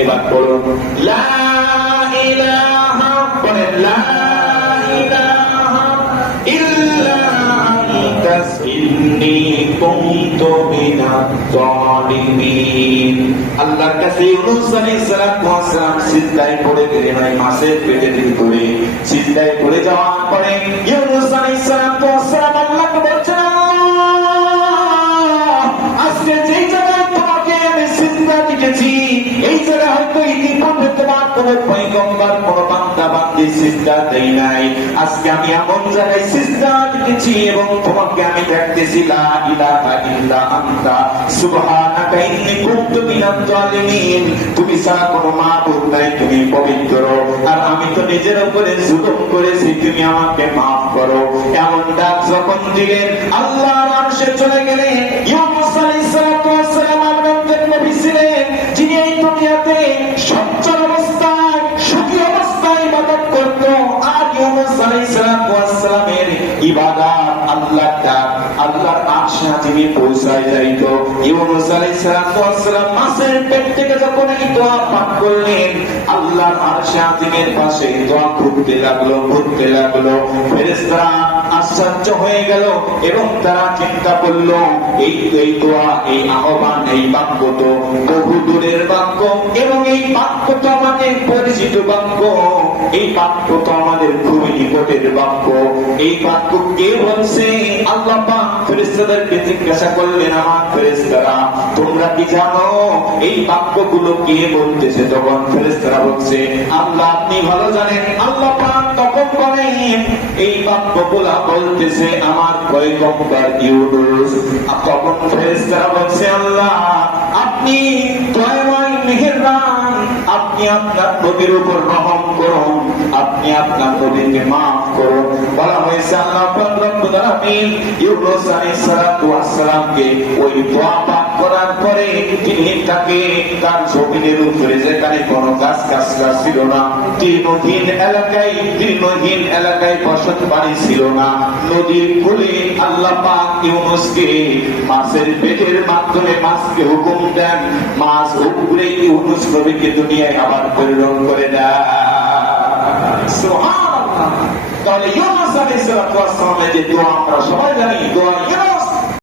এবার বলুন লা ইলাহা, বলেন লা ইলাহা ইল্লা আনতা ইন্নী কুনতু মিনাজ জালিমিন। আল্লাহর কাছে ইউনূস আলাইহিস সালাম সিজদায় পড়ে গেলেন, ওই মাছের পেটের ভিতরে সিজদায় পড়ে যাওয়ার পরে ইউনূস আলাইহিস সালাম আল্লাহকে বলছেন, আজকে যেই জায়গায় তোমাকে আমি সিজদা দিয়েছি, এই জায়গায় হয়তো ইতিপূর্বে তোমার কোন পয়গম্বর কোন বান্দা বান্দী সিজদা দেই নাই। আজকে আমি এমন জায়গায় সিজদা দিয়েছি এবং তোমাকে আমি দেখতেছি লা ইলাহা ইল্লা আনতা সুবহানাকা ইন্নী কুনতু মিনাজ জালিমিন। তুমি ছাড়া কোনো মাবুদ নাই, তুমি পবিত্র, আর আমি তো নিজের উপরে জুলুম করেছি, তুমি আমাকে মাফ করো। এমন ডাক যখন দিলেন আল্লাহর আরশে চলে গেলেন। ইউনূস আলাইহিস সালাম আমাদের নবী ছিলেন, যিনি এই দুনিয়াতে সচ্ছল অবস্থায় সুখী অবস্থায় ইবাদত করত। আর ইউনূস আলাইহিস সালামের ইবাদত আল্লাহর আরশে আজিমে পৌঁছায় যাইত। ইউনূস আলাইহিস সালাম মাছের পেট থেকে যখন এই দোয়া পাঠ করলেন, আল্লাহর আরশে আজিমের পাশে দোয়া ঘুরতে লাগলো। ফেরেশতারা আশ্চর্য হয়ে গেল এবং তারা চিন্তা করল, এই দোয়া, এই আহ্বান, এই বাক্য তো বহু দূরের বাক্য এবং এই বাক্য তো আমাদের পরিচিত বাক্য, এই বাক্য তো আমাদের খুবই নিকটের বাক্য। এই বাক্য কে বলছে? আল্লাহ পাক ফেরেশতাদেরকে জিজ্ঞাসা করলেন, আমার ফেরেশতারা তোমরা কি জানো এই বাক্যগুলো কে বলতেছে? তখন ফেরেশতারা বলছে, আল্লাহ আপনি ভালো জানেন। আল্লাহ পাক তখন বলেন, এই বাক্যগুলো বলতেছে আমার পয়গম্বর ইউনূস। তখন ফেরেশতারা বলছে, আল্লাহ আপনি দয়াময় মেহেরবান, আপনি আপনার নবীর উপর রহম করুন, আপনি আপনার নবীকে মাফ করুন। বলা হয়েছে আল্লাহ পাক রব্বুল আলামিন ইউনূস আলাইহিস সালামকে ওই দোয়া পাঠ করার পরে তিনি তাকে তার জমিনের উপরে, যেখানে কোনো গাছ ছিল না, তৃণহীন এলাকায় বসত বাড়ি ছিল না, নদীর কূলে আল্লাহ পাক ইউনূসকে মাছের পেটের মাধ্যমে মাছকে হুকুম দেন, মাছ উপরে ইউনূস নবীকে দুনিয়ায় আবার প্রেরণ করে দেয়। সুবহানাল্লাহ। তাহলে ইউনূস আলাইহিস সালামের যে দোয়া আমরা সবাই জানি, দোয়া